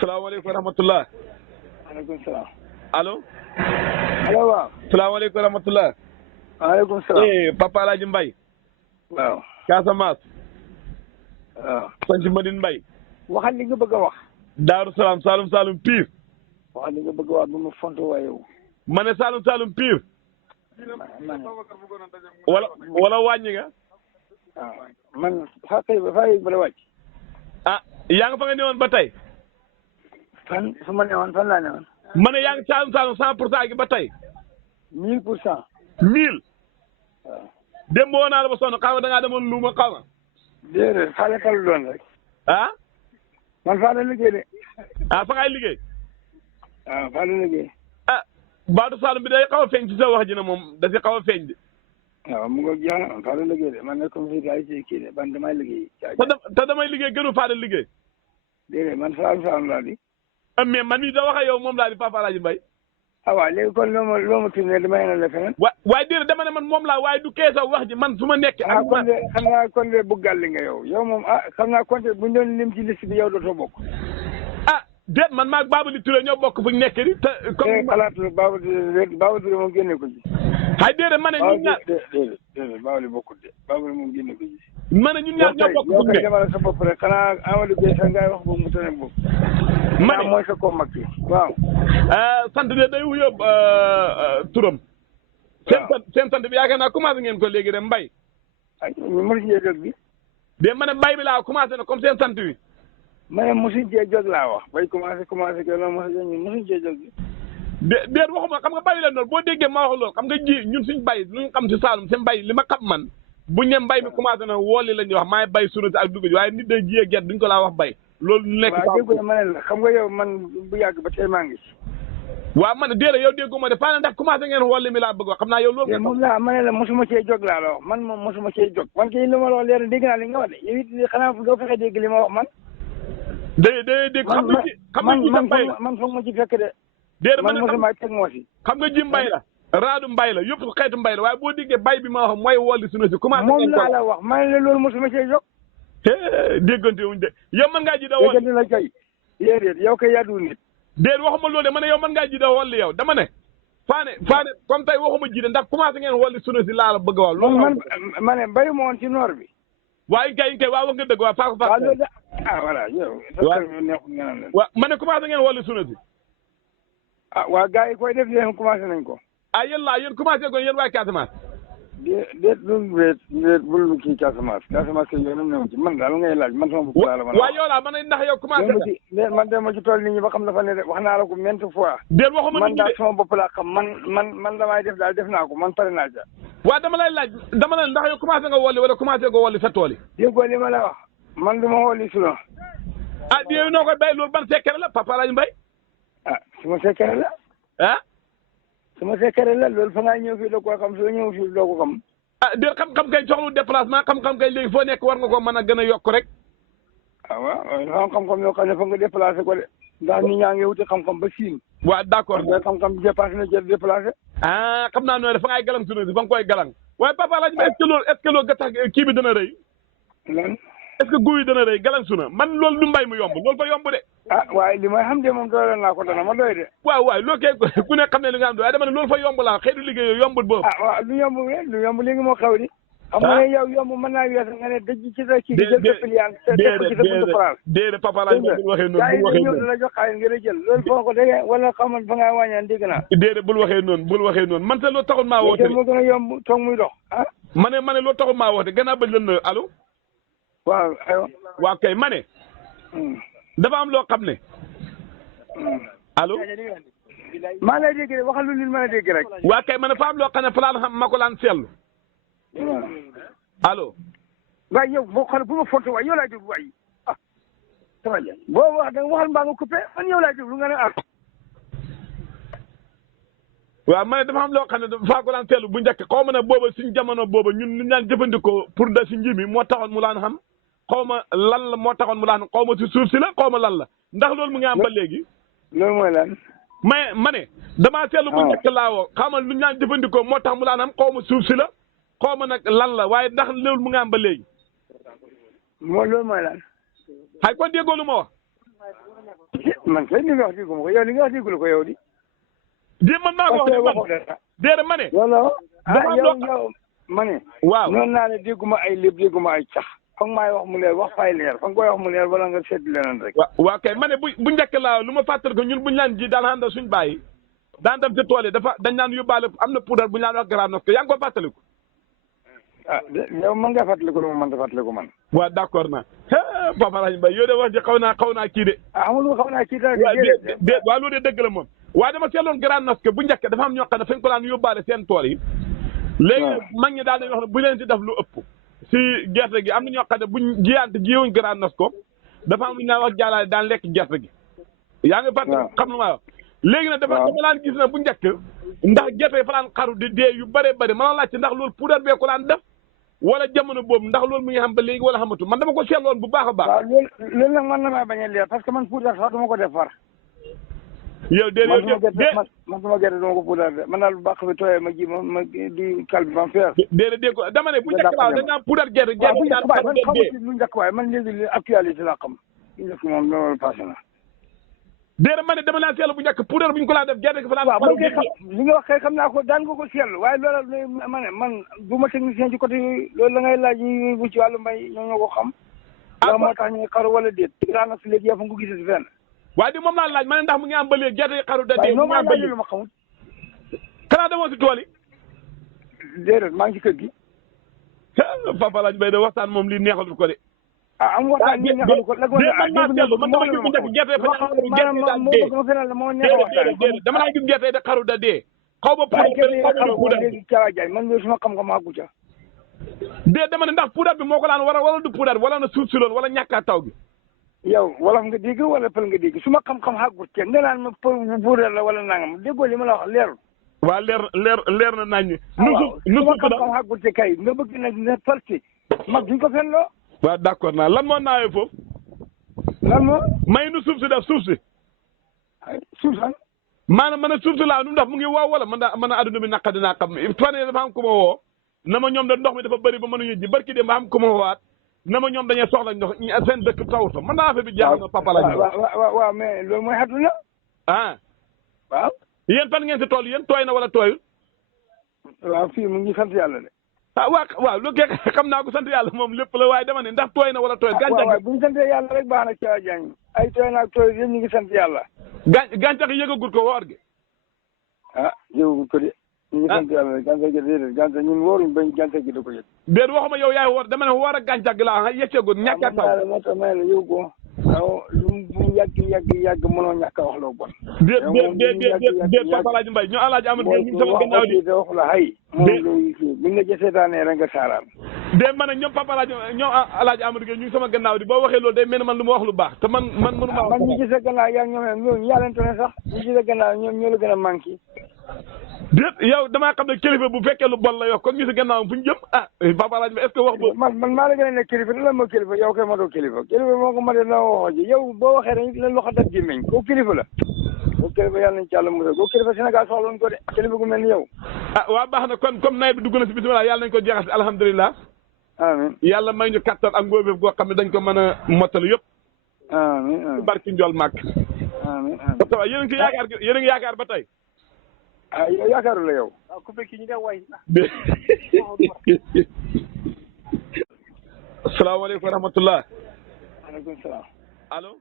salaamaaleykum wa rahmatulah. maaleykum salaam. allo. allo waaw. salaamaaleykum wa rahmatulah. maaleykum salaam. Papa Alaaji Mbay. waaw. Casamance. waaw. Sanc Madine Mbay. waxal li nga bëgg a wax. Daaru Salaam Saalum Saalum Pire. waxal li nga bëgg a wax bu ma fonto waa yow. ma ne Saalum Saalum Pire. wala wàññi nga. waaw man faa kay faa yëg ba la wàcc. ah yaa nga fa nga newoon ba tey. fan fu ma newoon fan laa newoon. ma ne yaa ngi Saalum Saalum 100% gi ba tey. 1000%. 1000. waaw. démb woo naa la ba sonn xaw ma da ngaa demoon luuma xaw ma. déedéet xaale talu doon rek. ah. man faa la liggéey de. ah fa ngay liggéey. waaw faa la liggéey. ah baatu Saalum bi day xaw a feeñ ci sa wax ji na moom da si xaw a feeñ de. waaw mu ngi jeex na man faa la liggéey de man nekkuma fi daay ci kii de man damay liggéey. te damay liggéey gënu faa de liggéey. déedéet man Saalum laa di. mais man mii da wax ak yow moom laa di Papa Alaaji Mbay. ah waaw léegi kon loo ma tourné damay na la feneen. waaye déedéet dama ne man moom laa waaye du keesa wax ji man fu ma nekk. ah kon de xam naa kon de bu gàlli nga yow moom xam naa kon de buñ doon lim ci liste bi yow dootoo bokk. ah déet man maag Babali Touré ñoo bokk fu ñu nekk di te. comme xalaat la Babali Touré moom génne ko ci. ay déedéet ma ne ñun ñaar déedéet Babali bokkul de Babali moom génne ko ci. ma ne ñun ñaar ñoo bokk fu ñu nekk yow kay demal sa bopp rek xanaa Amadou Gueye sax ngay wax boobu mu tane boobu. ma ne mooy sa ko mag bi waaw. sant de day wuyoo turam. seen sant bi yaakaar naa commencé ngeen ko léegi de Mbay. ah ñu mënuñ cee jóg bi. de ma ne Mbay bi laa commencé na comme seen sant wi. ma ne mosuñ cee jóg laa wax bay commencé que loolu mosuñ cee jóg bi. déet waxuma xam nga bàyyi leen loolu boo déggee ma wax loolu xam nga ji ñun suñ bay lu ñu xam si Saalum seen mbay li ma xam man buñ ne mbay mi commencé na wooli la ñuy wax maay bay sunu ak dugub waaye nit day jiyee gerte duñ ko laa wax bay loolu nekk waaw dégg ma ne la xam nga yow man bu yàgg ba tey maa ngi ci. waaw man déedéet yow déggu ma de faa ne ndax commencé ngeen wooli mi laa bëgg wax xam naa yow loolu moom laa ma ne la mosuma cee jóg laa la wax man moom mosuma cee jóg man kay li ma la wax leer dégg naa li nga wax de yow it xanaa doo fexe dégg li ma wax man. dégg xam nga man foog ma ci fekk de. déedéet man mosuma teg moo si. xam nga ji mbay la raadu mbay la yëpp xeetu mbay la waaye boo déggee bay bi ma wax mooy wolli sunu si commencé moom laa la wax ma ne la loolu mosuma cee jóg. déggante wuñ de yow mën ngaa ji da wolli déggante la kay déedéet yow kay yàddu nit. déedéet waxuma loolu de ma ne yow mën ngaa ji da wolli yow dama ne faane comme tey waxuma ji de ndax commencé ngeen wolli sunu si laa la bëgg a wax loolu man ma ne bayu ma woon ci noor bi. waaye kay waaw wax nga dëgg waaw faako voilà yow. waaw ma ne commencé ngeen wolli sunu si waa gars yi koy def yéen commencé nañ ko. yéen commencé ko yéen waa Casamance. déet bul kii Casamance kay yoonam newu ci man daal ngay laaj man sama bopp laa la mën a. waaw yow laa man ndax yow commencé man dem ma ci tool nit ñi ba xam dafa ne de wax naa la ko maintes fois. déet waxuma man daal sama bopp laa xam man damay def daal def naa ko man pare naa ca. waaw dama lay laaj dama ne ndax yow commencé nga wolli wala commencé nga wolli sa tool yi. déggoo li ma la wax man du ma wolli sunu. yow noo koy bay loolu ban secret la Papa Alaaji Mbay. suma secret la. suma secret la loolu fa ngaa ñëw fii doo ko xam soo ñëw fii doo ko xam. déet xam-xam kay soxlu déplacement xam-xam kay léegi foo nekk war nga ko mën a gën a yokk rek. waaw dafa am xam-xam yoo xam ne fa nga déplacé ko de ndax nit ñaa ngi wuti xam-xam ba siin. waaw d'accord mais xam-xam bi dépassé na jël déplacé. xam naa ne fa ngay galang sunu si fa nga koy galang waaye Papa Alaaji Mbay est-ce que loolu gattax kii bi dana rëy. lan. est-ce que guy yi dana rëy galang suna man loolu du mbay mu yomb loolu fa yomb de. waaye li may xam de moom doyloon naa ko dana ma doy de. waaw loolu kay ku ne xam ne li nga xam ne waaye dama ne loolu fa yomb laa xëy liggéey yooyu yombul boobu. waaw lu yomb léegi moo xaw di. xam nga ne yow yomb mën naa weesu nga ne dëj ci sa kii bi jël sa client teg ko ci sa buntu place. déedéet Papa Alaaji Mbay bul waxee noonu ñëw la jox xaalis nga jël loolu foo ko déggee wala xam nga fa ngaa wàññaan dégg naa. déedéet bul waxee noonu man te loolu taxul maa woote. moo gën a yomb toog muy dox ma ne loolu taxul maa woote gannaaw bañ leen allo. waaw aywa. waaw kay ma ne. dafa am loo xam ne. allo. maa lay dégg waxal lu nit mën a dégg rek. waa kay ma ne fa am loo xam ne plan xam ma ko laan seetlu. allo. waaye yow boo xam ne bu ma fonto waay yow laa déglu waay sama ja boo wax da nga waxal mbaa nga coupé man yow laa déglu nga ne waaw ma ne dafa am loo xam ne faa ko laan seetlu bu njëkk xaw ma ne booba suñ jamono booba ñun ñu daan jëfandikoo pour da si nji mi moo taxoon mu laan xam xaw ma lan la moo taxoon mu laan xaw ma si suuf si la xaw ma lan la ndax loolu mu ngi am ba léegi. loolu mooy lan. ma ne damaa seetlu bu njëkk laa woo xaw ma lu ñu daan jëfandikoo moo tax mu laan xam xaw ma suuf si la xaw ma nag lan la waaye ndax loolu mu ngi am ba léegi. loolu mooy lan. xay kon déggoo lu ma wax. man kay li nga wax déggu ma ko yow li nga wax déggu la ko yow di. déet man maa ko wax déedéet ma ne. loolu yow ma ne. waaw noonu naa ne dégguma ay lépp dégguma ay cax. foog maay wax mu leer wax fay leer foog koy wax mu leer wala nga seet leneen rek. waaw kay ma ne bu njëkk laa lu ma fàttali ko ñun bu ñu laan ji daan ànd suñu bàyyi daan dem ci tool yi dañ naan yóbbaale am na poudre bu ñu laan wax Grand Nafka yaa ngi ko fàttaliku. ah yow mën nga fàttaliku lu ma mën a fàttaliku man. waaw d'accord naa Papa Alaaji Mbaye yow de wax ji xaw naa kii de. amul xaw naa kii de waaw loolu de dëgg la moom. waaye dama seetloon Grand Nafka bu njëkk dafa am ñoo xam ne fañ ko daan yóbbaale seen tool yi. léegi mag ñi daal dañuy wax ne bu leen ci def lu ëpp. si gerte gi am na ñoo xam ne buñ jiyaante jiwuñ Grand Nafka dafa am lu ñu naan wax jaalaale daan lekk gerte gi. yaa ngi fàttali xam lu ma wax. léegi nag dama laan gis na bu njëkk ndax gerte yi fa daan xaru di dee yu bëree bëri ma la laajte ndax loolu puudar bee ko daan def wala jamono boobu ndax loolu mu ngi xam ba léegi wala xamatu man dama ko seetloon bu baax a baax. waaw loolu nag man na maa bañ a leer parce que man puudar sax duma ko def far. yow déedéet man sama gerte duma ko puudar de man daal bu baax bi tooyee ma ji ma di kal bi ma feer. déedéet ko dama ne bu njëkk laa dañ naan puudar gerte gerte daan xaru de dee lu njëkk waaye man léegi actualité laa xam lu njëkk moom loolu passé na. déedéet ma ne dama laa seetlu bu njëkk puudar bu ñu ko laa def gerte gi fa daan waaw li nga wax kay xam naa ko daan nga ko seetlu waaye loolu ma ne man du ma technicien ci côté yooyu loolu la ngay laaj yi bu ci wàllu mbay ñoo ko xam. ndax moo tax ñuy xaru wala déet. Grand Nafka léegi yaa fa nga ko gisee fenn. waaye di moom laa laaj ma ne ndax mu ngi am ba léegi gerte yi xaru da dee. mu ngi am ba léegi lu ma xamul. xanaa demoo si tool yi. déedéet maa ngi ci kër gi. Papa Alaaji Mbaye de waxtaan moom lii neexatul ko de. am waxtaan ñu neexalu ko man dama gis bu njëkk gerte fa dama laa gis gerte da xaru da dee xaw ma puudar léegi caa jaay man loolu suma xam-xam àggu ca dee dama ne ndax puudar bi moo ko daan wala du puudar wala na suuf si loon wala ñàkkaa taw bi yow wolof nga dégg wala pël nga dégg suma xam-xam àggu ca nga naan ma puudar la wala nangam déggoo li ma la wax leerul waaw leer na nañ suma xam-xam àggu ca kay nga bëgg nag ne falsi mag duñ ko fen loo waaw d'accord naa lan moo naawee foofu. lan moo. may nu suuf si def suuf si. suuf san. maanaam man a suuf si laa nu mu def mu ngi woo wala man a adduna bi naqadi naa xam fan yii dafa am ku ma woo na ma ñoom de ndox mi dafa bëri ba mënuñu ji barki de ma am ku ma woowaat na ma ñoom dañuy soxla ndox seen dëkk tawut fa mën naa affaire bi jaaxal na Papa Alaaji. waaw mais loolu mooy àdduna. ah. waaw. yéen fan ngeen si tool yéen tooy na wala tooyul. waaw fii mu ngi sant yàlla de. waaw lu kee xam naa ko sant yàlla moom lépp la waaye dama ne ndax tooy na wala tooy. gàncax waaw bu ñu santee yàlla rek baax na Thiaw Diagne ay tooy na ak tooy yëpp ñu ngi sant yàlla. gàncax yi yëgagul ko woor gi. yëgagul ko de. ñu ngi sant yàlla rek gàncax gi déedéet gàncax ñun wóoruñ bañ gàncax gi da ko yëg. déet waxuma yow yaay woor dama ne woor ak gàncax gi laa yëccagul ñàkk a taw. moo tax may la yow ko. waaw lu mu yàgg mënoo ñàkk a wax loo bon. déet Papa Alaaji Mbaye ñoo Alaaji Amadou Gueye ñu ngi sama gannaaw di wax la hay buñ la jësee daanee rek nga saaraan déet ma ne ñoom Papa Alaaji Amadou Gueye ñu ngi sama gannaaw di boo waxee loolu day mel ne man lu ma wax lu baax te man mënu ma man ñu gisee gannaaw yaa ñoom ñoom yàllante ne sax ñu gisee gannaaw ñoom ñoo la gën a manqué déet yow damaa xam ne kilifa bu fekkee lu bon la yow kon ñu si gannaaw fu ñu jëm Papa Alaaji Mbaye est-ce que wax boobu man maa la gën a nekk kilifa lan moo kilifa yow koy ma doo kilifa moo ko ma de la waxoo ji yow boo waxee rek la loxo def gémmiñ koo kilifa la koo kilifa yàlla nañ ci yàlla musal koo kilifa Sénégal soxla ko de kilifa gu mel ni yow waa baax na kon comme nawet bi dugg na si bisimilah yàlla nañ ko jeexal si alhamdulilah amiin yàlla may ñu kattan ak ngóobeef goo xam ne dañ ko mën a mottali yëpp amiin barki njool màkk amiin yéen a ngi yaakaar ba tey yow yaakaaru la yow. ku fekk ñu def way. asalaamaaleykum wa rahmatulah. waaleykum salaam. allo.